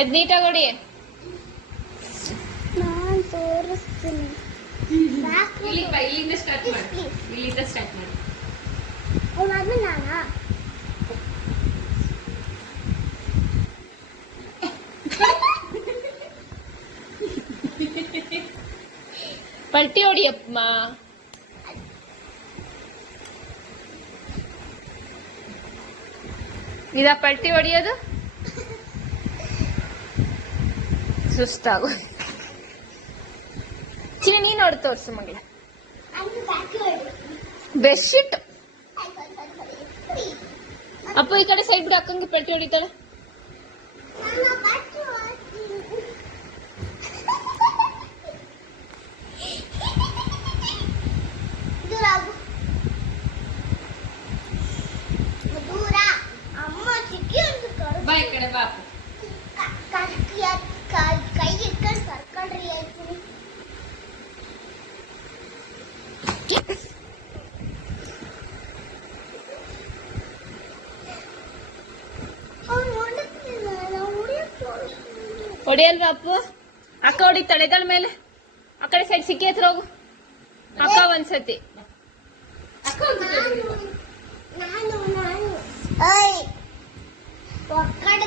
ಎದ್ ನೀಟಾಗಿ ಹೊಡಿ. ನಾನು ತೋರಿಸ್ತೀನಿ. ಇಲ್ಲಿಂದ ಸ್ಟಾರ್ಟ್ ಮಾಡಿ. ಇಲ್ಲಿಂದ ಸ್ಟಾರ್ಟ್ ಮಾಡಿ. ಅವಾಗ ನಾನಾ ಪಲ್ಟಿ ಹೊಡಿಯಪ್ಪ. ಇದ ಪಲ್ಟಿ ಹೊಡಿಯೋದು ಸುಸ್ತಾಗು. ಚಿನಿ ನೀನ್ ನೋಡಿ ತೋರ್ಸು ಮಗಳ. ಬೆಡ್ಶೀಟ್ ಅಪ್ಪ ಈ ಕಡೆ ಸೈಡ್ ಬಿಡು. ಅಕ್ಕಂಗೆ ಪಲ್ಟಿ ಹೊಡಿತಾಳೆ. ಬಾ ಈ ಕಡೆ ಬಾ. ಕೈ ಇಟ್ಕೊಂಡು ಕರ್ಕೊಂಡ್ರಿ ಹೇಳ್ತೀನಿ. ಹೊಡಿಯಲ್ವಾ ಅಪ್ಪು? ಅಕ್ಕ ಹೊಡಿತಾಳೆ. ಎದಳ ಮೇಲೆ ಆ ಕಡೆ ಸೈಡ್ ಸಿಕ್ಕಿ ಹತ್ರ ಹೋಗು. ಅಕ್ಕ ಒಂದ್ಸತಿ. ನಾನು ಒಕ್ಕಡೆ